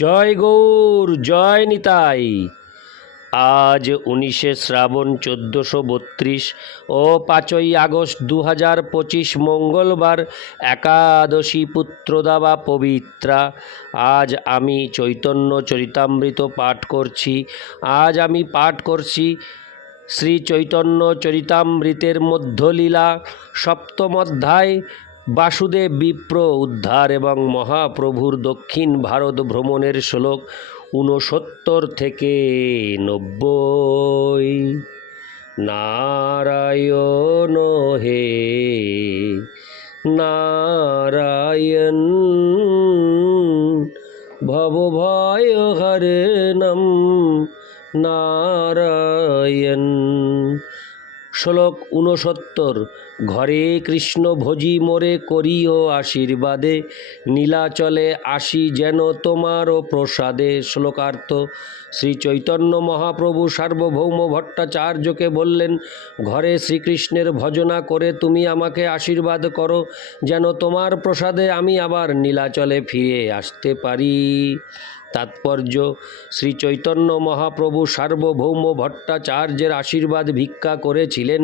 জয় গৌর, জয় নিতাই। আজ উনিশে শ্রাবণ চোদ্দোশো বত্রিশ ও পাঁচই আগস্ট দু হাজার পঁচিশ মঙ্গলবার একাদশী পুত্রদা বা পবিত্রা। আজ আমি চৈতন্য চরিতামৃত পাঠ করছি। আজ আমি পাঠ করছি শ্রী চৈতন্য চরিতামৃতের মধ্যলীলা, সপ্তম অধ্যায় বাসুদেব বিপ্র উদ্ধার এবং মহাপ্রভুর দক্ষিণ ভারত ভ্রমণের শ্লোক ঊনসত্তর থেকে নব্বই। নারায়ণ হে, নারায়ণ ভবভয় হরণম নারায়ণ। শ্লোক ঊনসত্তর, ঘরে কৃষ্ণ ভোজি মোরে করিও আশীর্বাদে, নীলাচলে আসি যেন তোমারও প্রসাদে। শ্লোকার্থ, শ্রী চৈতন্য মহাপ্রভু সার্বভৌম ভট্টাচার্যকে বললেন, ঘরে শ্রীকৃষ্ণের ভজনা করে তুমি আমাকে আশীর্বাদ করো, যেন তোমার প্রসাদে আমি আবার নীলাচলে ফিরে আসতে পারি। তাৎপর্য শ্রী চৈতন্য মহাপ্রভু সার্বভৌম ভট্টাচার্যের আশীর্বাদ ভিক্ষা করেছিলেন।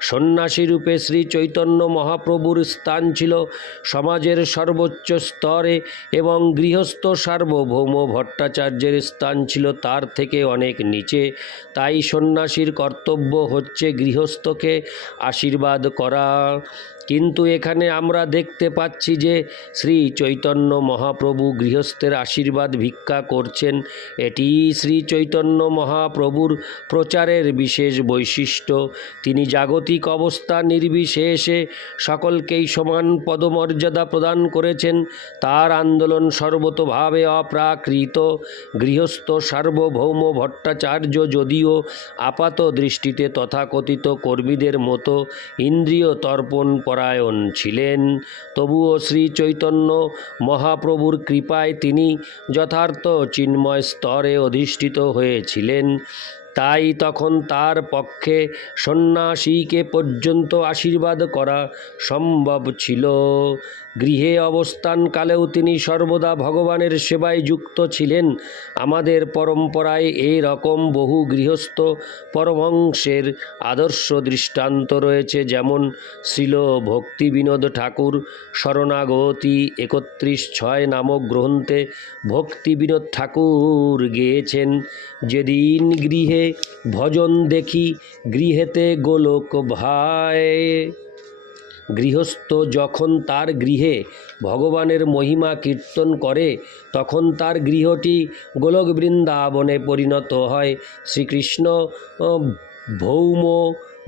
সন্ন্যাসী রূপে শ্রী চৈতন্য মহাপ্রভুর স্থান ছিল সমাজের সর্বোচ্চ স্তরে এবং গৃহস্থ সার্বভৌম ভট্টাচার্যের স্থান ছিল তার থেকে অনেক নিচে। তাই সন্ন্যাসীর কর্তব্য হচ্ছে গৃহস্থকে আশীর্বাদ করা। কিন্তু এখানে আমরা দেখতে পাচ্ছি যে শ্রী চৈতন্য মহাপ্রভু গৃহস্থের আশীর্বাদ ভিক্ষা করছেন। এটি শ্রী চৈতন্য মহাপ্রভুর প্রচারের বিশেষ বৈশিষ্ট্য। তিনি জাগতিক অবস্থা নির্বিশেষে সকলকেই সমান পদমর্যাদা প্রদান করেছেন। তার আন্দোলন সর্বতোভাবে অপ্রাকৃত। গৃহস্থ সার্বভৌম ভট্টাচার্য যদিও আপাত দৃষ্টিতে তথাকথিত কর্মীদের মতো ইন্দ্রিয় তর্পণ পরায়ণ ছিলেন। তবুও শ্রী চৈতন্য মহাপ্রভুর কৃপায় তিনি যথার্থ চিন্ময় স্তরে অধিষ্ঠিত হয়েছিলেন। তাই তখন তার পক্ষে সন্ন্যাসীকে পর্যন্ত আশীর্বাদ করা সম্ভব ছিল। গৃহে অবস্থানকালেও তিনি সর্বদা ভগবানের সেবায় যুক্ত ছিলেন। আমাদের পরম্পরায় এই রকম বহু গৃহস্থ পরমহংসের আদর্শ দৃষ্টান্ত রয়েছে, যেমন শ্রীল ভক্তি বিনোদ ঠাকুর, শরণাগতি একত্রিশ ছয় নামক গ্রন্থে ভক্তি বিনোদ ঠাকুর গেয়েছেন। যেদিন গৃহে ভজন দেখি গৃহেতে গোলক ভায় গৃহস্থ যখন তার গৃহে ভগবানের মহিমা কীর্তন করে, তখন তার গৃহটি গোলক বৃন্দাবনে পরিণত হয়। শ্রীকৃষ্ণ ভৌম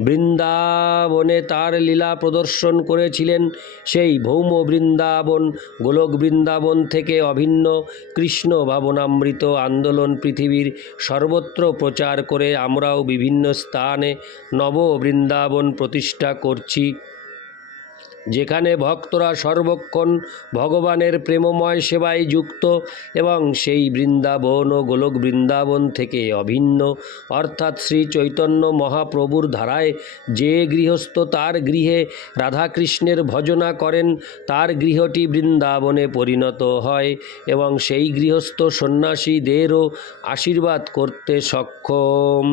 বৃন্দাবনে তার লীলা প্রদর্শন করেছিলেন সেই ভৌম বৃন্দাবন, গোলক বৃন্দাবন থেকে অভিন্ন কৃষ্ণ ভাবনামৃত আন্দোলন পৃথিবীর সর্বত্র প্রচার করে আমরাও বিভিন্ন স্থানে নব বৃন্দাবন প্রতিষ্ঠা করছি। যেখানে ভক্তরা সর্বক্ষণ ভগবানের প্রেমময় সেবায় যুক্ত এবং সেই বৃন্দাবন ও গোলক বৃন্দাবন থেকে অভিন্ন, অর্থাৎ শ্রী চৈতন্য মহাপ্রভুর ধারায় যে গৃহস্থ তার গৃহে রাধাকৃষ্ণের ভজনা করেন, তার গৃহটি বৃন্দাবনে পরিণত হয় এবং সেই গৃহস্থ সন্ন্যাসীদেরও আশীর্বাদ করতে সক্ষম।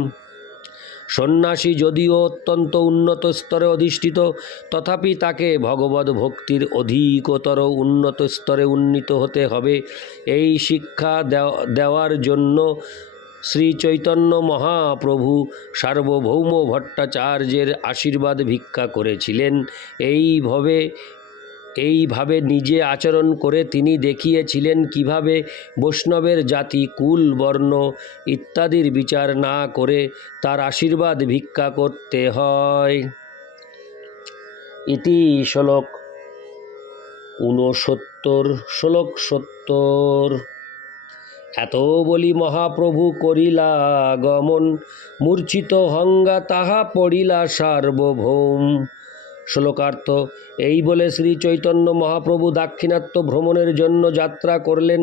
সন্ন্যাসী যদিও অত্যন্ত উন্নত স্তরে অধিষ্ঠিত, তথাপি তাকে ভগবত ভক্তির অধিকতর উন্নত স্তরে উন্নীত হতে হবে। এই শিক্ষা দেও- দেওয়ার জন্য শ্রী চৈতন্য মহাপ্রভু সার্বভৌম ভট্টাচার্যের আশীর্বাদ ভিক্ষা করেছিলেন। এইভাবে এইভাবে নিজে আচরণ করে তিনি দেখিয়েছিলেন কীভাবে বৈষ্ণবের জাতি কুল, বর্ণ ইত্যাদির বিচার না করে তার আশীর্বাদ ভিক্ষা করতে হয়। ইতি শ্লোক ঊনসত্তর, শ্লোক সত্তর। এত বলি মহাপ্রভু করিলা গমন, মূর্ছিত হঙ্গা তাহা পড়িলা সার্বভৌম। শ্লোকার্থ এই বলে শ্রী চৈতন্য মহাপ্রভু দাক্ষিণাত্য ভ্রমণের জন্য যাত্রা করলেন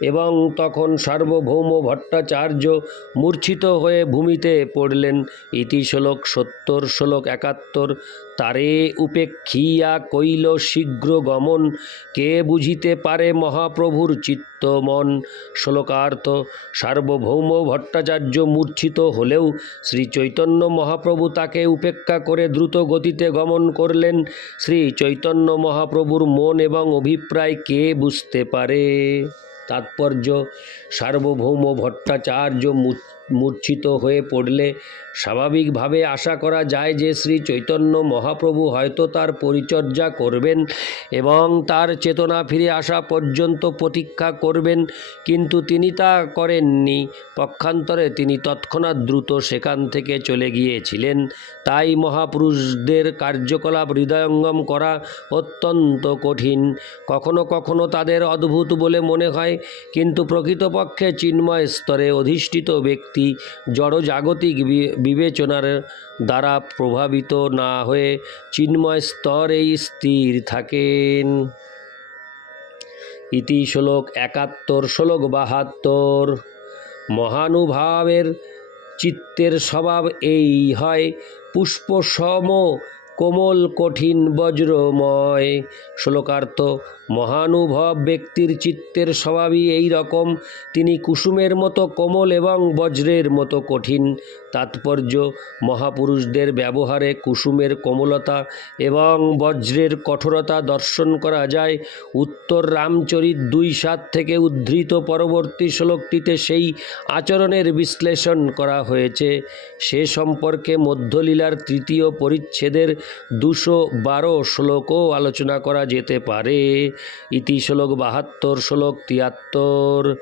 এবং তখন সার্বভৌম ভট্টাচার্য মূর্ছিত হয়ে ভূমিতে পড়লেন। ইতি শ্লোক সত্তর, শ্লোক একাত্তর। তারে উপেক্ষিয়া কইল শীঘ্র গমন। কে বুঝিতে পারে মহাপ্রভুর চিত্তমন শ্লোকার্থ, সার্বভৌম ভট্টাচার্য মূর্ছিত হলেও শ্রী চৈতন্য মহাপ্রভু তাকে উপেক্ষা করে দ্রুত গতিতে গমন করলেন। শ্রী চৈতন্য মহাপ্রভুর মন এবং অভিপ্রায় কে বুঝতে পারে? তাৎপর্য সার্বভৌম ভট্টাচার্য মূর্ছিত হয়ে পড়লে স্বাভাবিকভাবে আশা করা যায় যে শ্রী চৈতন্য মহাপ্রভু হয়তো তার পরিচর্যা করবেন এবং তার চেতনা ফিরে আসা পর্যন্ত প্রতীক্ষা করবেন, কিন্তু তিনি তা করেননি। পক্ষান্তরে তিনি তৎক্ষণাৎ দ্রুত সেখান থেকে চলে গিয়েছিলেন। তাই মহাপুরুষদের কার্যকলাপ হৃদয়ঙ্গম করা অত্যন্ত কঠিন। কখনো কখনো তাদের অদ্ভুত বলে মনে হয়, কিন্তু প্রকৃতপক্ষে চিন্ময় স্তরে অধিষ্ঠিত ব্যক্তি, জড়জাগতিক বিবেচনার দ্বারা প্রভাবিত না হয়ে চিন্ময় স্তরেই স্থির থাকেন। ইতি শ্লোক একাত্তর, শ্লোক বাহাত্তর। মহানুভাবের চিত্তের স্বভাব এই হয়, পুষ্প সম কোমল কঠিন বজ্রময়। শ্লোকার্থ মহানুভব ব্যক্তির চিত্তের স্বভাবই এই রকম। তিনি কুসুমের মতো কোমল এবং বজ্রের মতো কঠিন। তাৎপর্য, মহাপুরুষদের ব্যবহারে কুসুমের কোমলতা এবং বজ্রের কঠোরতা দর্শন করা যায়। উত্তর রামচরিত দুই সাত থেকে উদ্ধৃত পরবর্তী শ্লোকটিতে সেই আচরণের বিশ্লেষণ করা হয়েছে। সে সম্পর্কে মধ্যলীলার তৃতীয় পরিচ্ছেদের দুশো বারো শ্লোকও আলোচনা করা যেতে পারে। ইতি শ্লোক বাহাত্তর, শ্লোক তিয়াত্তর।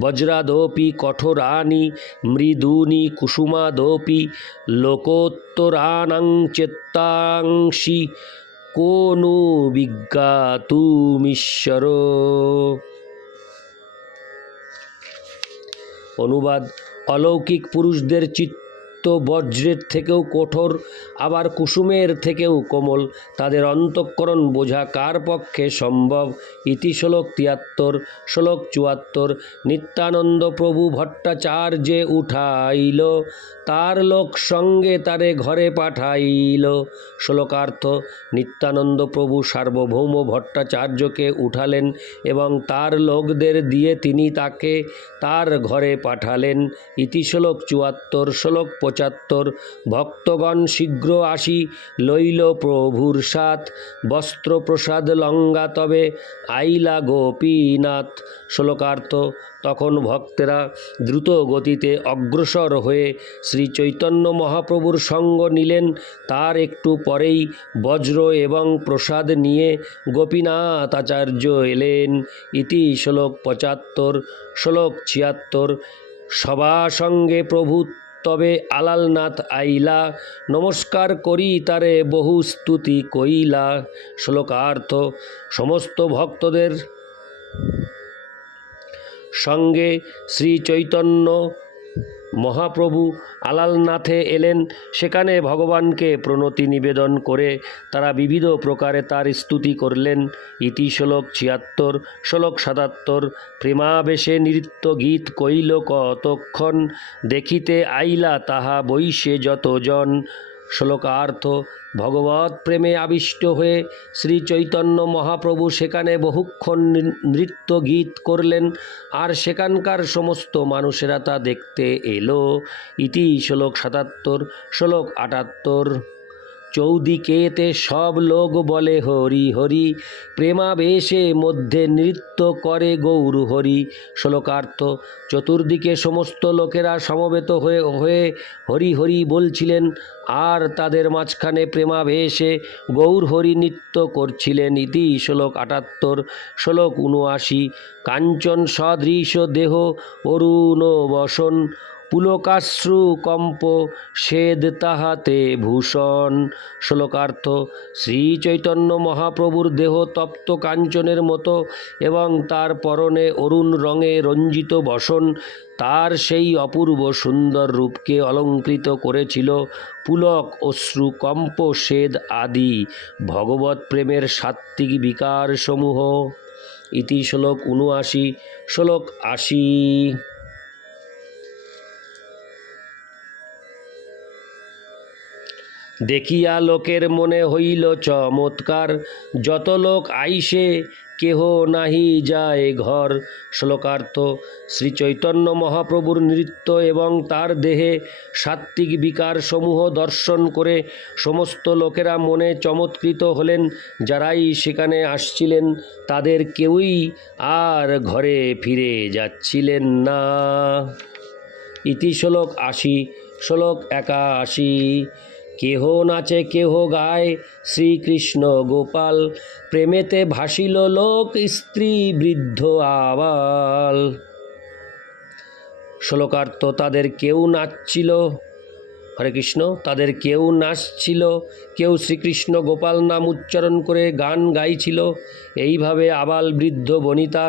বজ্রাদপি কঠোরানি মৃদুনি কুসুমাদপি, লোকোত্তরাণাং চেত্তাংশি, কোনু বিজ্ঞাতুমিশ্বর। অনুবাদ, অলৌকিক পুরুষদের চিত্ত বজ্রের থেকেও কঠোর, আবার কুসুমের থেকেও কোমল। তাদের অন্তঃকরণ বোঝা কার পক্ষে সম্ভব? ইতি শ্লোক তিয়াত্তর, শ্লোক চুয়াত্তর। নিত্যানন্দ প্রভু ভট্টাচার্যে উঠাইল, তার লোক সঙ্গে তারে ঘরে পাঠাইল। শ্লোকার্থ, নিত্যানন্দ প্রভু সার্বভৌম ভট্টাচার্যকে উঠালেন এবং তার লোকদের দিয়ে তিনি তাকে তার ঘরে পাঠালেন। ইতি শ্লোক চুয়াত্তর, শ্লোক পঁচাত্তর। ভক্তগণ শীঘ্র আসি, লইল প্রভুর সাথ। বস্ত্র প্রসাদ লঙ্গা তবে আইলা গোপীনাথ। শ্লোকার্থ, তখন ভক্তেরা দ্রুত গতিতে অগ্রসর হয়ে শ্রী চৈতন্য মহাপ্রভুর সঙ্গ নিলেন। তার একটু পরেই বজ্র এবং প্রসাদ নিয়ে গোপীনাথ আচার্য এলেন। ইতি শ্লোক পঁচাত্তর, শ্লোক ছিয়াত্তর। সভা সঙ্গে প্রভু তবে আলালনাথ আইলা, নমস্কার করি তারে বহু স্তুতি কইলা। শ্লোকার্থ, সমস্ত ভক্তদের সঙ্গে শ্রী চৈতন্য মহাপ্রভু আলালনাথে এলেন। সেখানে ভগবানকে প্রণতি নিবেদন করে তারা বিবিধ প্রকারে তার স্তুতি করলেন। ইতি শ্লোক ছিয়াত্তর, শ্লোক সাতাত্তর, প্রেমাবেশে নৃত্য গীত কইল কতক্ষণ, দেখিতে আইলা তাহা বৈশে যতজন। শ্লোকার্থ ভগবৎ প্রেমে আবিষ্ট হয়ে শ্রী চৈতন্য মহাপ্রভু সেখানে বহুক্ষণ নৃত্য গীত করলেন, আর সেখানকার সমস্ত মানুষেরা তা দেখতে এলো। ইতি শ্লোক সাতাত্তর, শ্লোক আটাত্তর। চৌদিকেতে সব লোক বলে, হরি হরি। প্রেমাবেশে মধ্যে নৃত্য করে গৌর হরি। শ্লোকার্থ, চতুর্দিকে সমস্ত লোকেরা সমবেত হয়ে হয়ে হরি হরি বলছিলেন। আর তাদের মাঝখানে প্রেমাবেশে গৌর, হরি নৃত্য করছিলেন ইতি শ্লোক আটাত্তর, শ্লোক উনআশি কাঞ্চন সদৃশ দেহ, অরুণ বসন। পুলকাশ্রু কম্প সেদ তাহাতে ভূষণ। শ্লোকার্থ শ্রী চৈতন্য মহাপ্রভুর দেহ তপ্ত কাঞ্চনের মতো এবং তার পরনে অরুণ রঙে রঞ্জিত বসন, তার সেই অপূর্ব সুন্দর রূপকে অলঙ্কৃত করেছিল পুলক, অশ্রু, কম্প, সেদ আদি ভগবত প্রেমের সাত্ত্বিক বিকারসমূহ। ইতি শ্লোক উনআশি শ্লোক আশি। দেখিয়া লোকের মনে হইল চমৎকার। যত লোক আইসে, কেহ নাহি যায় ঘর। শ্লোকার্থ শ্রী চৈতন্য মহাপ্রভুর নৃত্য এবং তার দেহে সাত্ত্বিক বিকার সমূহ দর্শন করে সমস্ত লোকেরা মনে চমৎকৃত হলেন। যারাই সেখানে আসছিলেন, তাদের কেউই আর ঘরে ফিরে যাচ্ছিলেন না। ইতি শ্লোক আশি, শ্লোক একাশি। কেহ নাচে, কেহ গায়। শ্রীকৃষ্ণ গোপাল, প্রেমেতে ভাসিল লোক, স্ত্রী বৃদ্ধ আবাল। শ্লোকার্থ তাদের কেউ নাচছিল। হরে কৃষ্ণ, তাদের কেউ নাচছিল কেউ শ্রীকৃষ্ণ গোপাল নাম উচ্চারণ করে গান গাইছিল। এইভাবে আবাল বৃদ্ধ বনিতা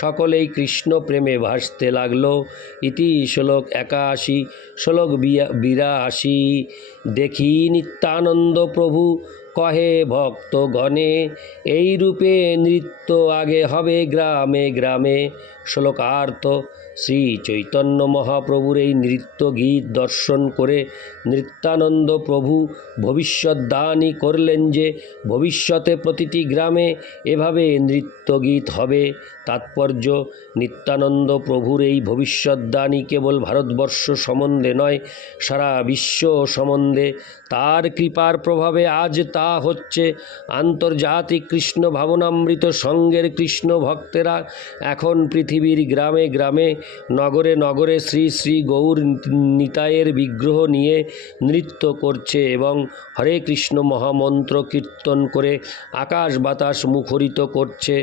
সকলেই কৃষ্ণ প্রেমে ভাসতে লাগল। ইতি শ্লোক একাশি, শ্লোক বিরাশি। দেখি নিত্যানন্দ প্রভু, কহে ভক্ত গণে এই রূপে নৃত্য আগে হবে গ্রামে গ্রামে। শ্লোকার্থ শ্রী চৈতন্য মহাপ্রভুর এই নৃত্য গীত দর্শন করে নৃত্যানন্দ প্রভু ভবিষ্যৎদানই করলেন যে ভবিষ্যতে প্রতিটি গ্রামে এভাবে নৃত্য গীত হবে। তাৎপর্য, নিত্যানন্দ প্রভুর এই ভবিষ্যৎদানই কেবল ভারতবর্ষ সম্বন্ধে নয়, সারা বিশ্ব সম্বন্ধে। তার কৃপার প্রভাবে আজ তা হচ্ছে। আন্তর্জাতিক কৃষ্ণ ভাবনামৃত সঙ্গের কৃষ্ণ ভক্তেরা এখন পৃথিবীর গ্রামে গ্রামে নগরে নগরে শ্রী শ্রী গৌর নিতায়ের বিগ্রহ নিয়ে নৃত্য করছে এবং হরে কৃষ্ণ মহামন্ত্র কীর্তন করে আকাশ বাতাস মুখরিত করছে।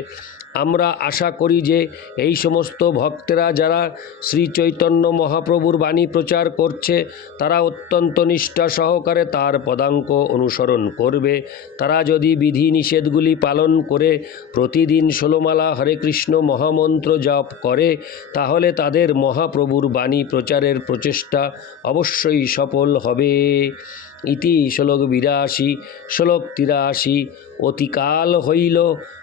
আমরা আশা করি যে এই সমস্ত ভক্তেরা যারা শ্রী চৈতন্য মহাপ্রভুর বাণী প্রচার করছে, তারা অত্যন্ত নিষ্ঠা সহকারে তার পদাঙ্ক অনুসরণ করবে। তারা যদি বিধি নিষেধগুলি পালন করে প্রতিদিন ষোলোমালা হরে কৃষ্ণ মহামন্ত্র জপ করে, তাহলে তাদের মহাপ্রভুর বাণী প্রচারের প্রচেষ্টা অবশ্যই সফল হবে। ইতি শ্লোক বিরাশি শ্লোক তিরাশি, অতিকাল হইল,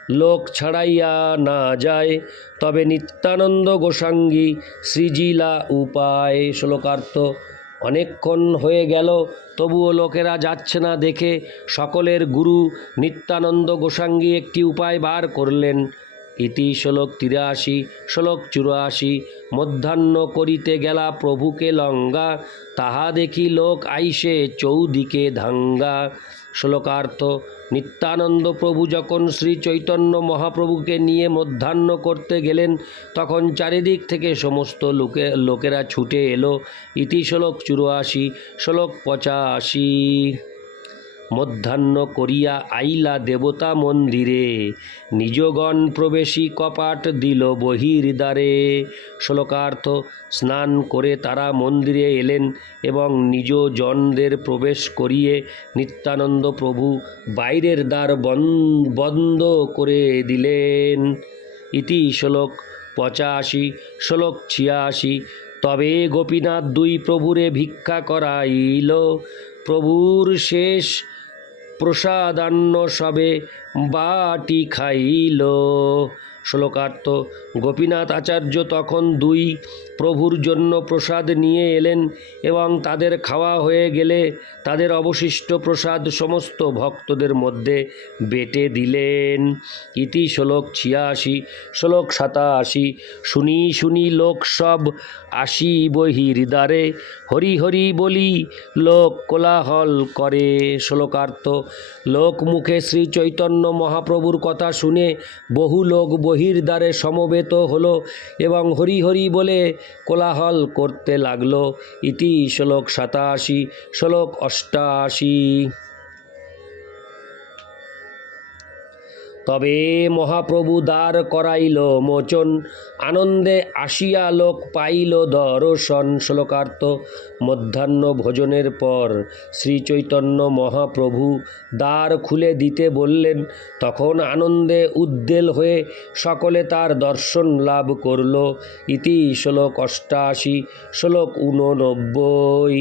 লোক ছাড়াইয়া না যায়। তবে নিত্যানন্দ গোসাঙ্গী সৃজিলা উপায় শ্লোকার্থ অনেকক্ষণ হয়ে গেল, তবুও লোকেরা যাচ্ছে না দেখে সকলের গুরু নিত্যানন্দ গোসাঙ্গী একটি উপায় বার করলেন। ইতি শ্লোক তিরাশি, শ্লোক চুরাশি, মধ্যাহ্ন করিতে গেলা প্রভুকে লঙ্গা, তাহা দেখি লোক আইসে চৌদিকে ধাঙ্গা। শ্লোকার্থ, নিত্যানন্দ প্রভু যখন শ্রী চৈতন্য মহাপ্রভুকে নিয়ে মধ্যাহ্ন করতে গেলেন, তখন চারিদিক থেকে সমস্ত লোকে, লোকেরা ছুটে এলো। ইতি শ্লোক চুরাশি, শ্লোক পঁচাশি। মধ্যাহ্ন করিয়া আইলা দেবতা মন্দিরে। নিজগণ প্রবেশী কপাট দিল বহির দ্বারে শ্লোকার্থ স্নান করে তারা মন্দিরে এলেন এবং নিজ জনদের প্রবেশ করিয়ে নিত্যানন্দ প্রভু বাইরের দ্বার বন- বন্ধ করে দিলেন। ইতি শ্লোক পঁচাশি, শ্লোক ছিয়াশি। তবে গোপীনাথ দুই প্রভুরে ভিক্ষা করাইল। প্রভুর শেষ প্রসাদান্ন সবে বাটি খাইল। শ্লোকার্থ। গোপীনাথ আচার্য তখন দুই প্রভুর জন্য প্রসাদ নিয়ে এলেন এবং তাদের খাওয়া হয়ে গেলে তাদের অবশিষ্ট প্রসাদ সমস্ত ভক্তদের মধ্যে বেটে দিলেন। ইতি শ্লোক ছিয়াশি, শ্লোক সাতাশি, শুনি শুনি লোক সব আসি বহির দ্বারে হরি হরি বলি লোক কোলাহল করে। শ্লোকার্থ লোক মুখে শ্রী চৈতন্য মহাপ্রভুর কথা শুনে বহু লোক বহির দ্বারে সমবেত হলো এবং হরি হরি বলে কোলাহল করতে লাগল। ইতি শ্লোক সাতাশি, শ্লোক অষ্টাশি। তবে মহাপ্রভু দ্বার করাইল মোচন, আনন্দে আসিয়া লোক পাইল দর্শন। শ্লোকার্থ, মধ্যাহ্ন ভোজনের পর শ্রী চৈতন্য মহাপ্রভু দ্বার খুলে দিতে বললেন, তখন আনন্দে উদ্দেল হয়ে সকলে তার দর্শন লাভ করল। ইতি শ্লোক অষ্টাশি, শ্লোক উননব্বই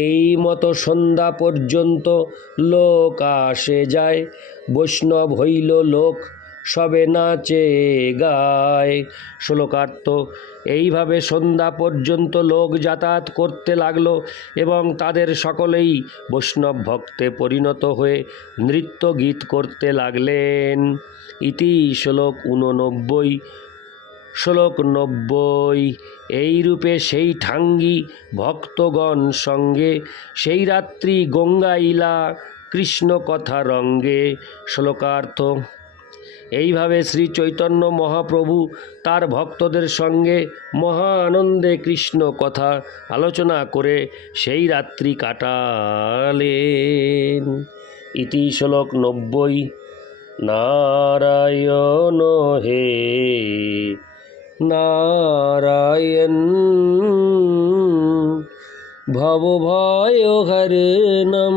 এই মতো সন্ধ্যা পর্যন্ত লোক আসে যায়। বৈষ্ণব হইল লোক, সবে নাচে গায়। শ্লোকার্থ, এইভাবে সন্ধ্যা পর্যন্ত লোক যাতায়াত করতে লাগল এবং তাদের সকলেই বৈষ্ণব ভক্তে পরিণত হয়ে নৃত্য গীত করতে লাগলেন। ইতি শ্লোক উননব্বই শ্লোক নব্বই এই রূপে সেই ঠাঙ্গি ভক্তগণ সঙ্গে সেই রাত্রি গঙ্গাইলা কৃষ্ণ কথা রঙ্গে শ্লোকার্থ। এইভাবে শ্রী চৈতন্য মহাপ্রভু তার ভক্তদের সঙ্গে মহা আনন্দে কৃষ্ণ কথা আলোচনা করে সেই রাত্রি কাটালেন। ইতি শ্লোক নব্বই। নারায়ণ হে নারায়ণ ভবভয় হরণম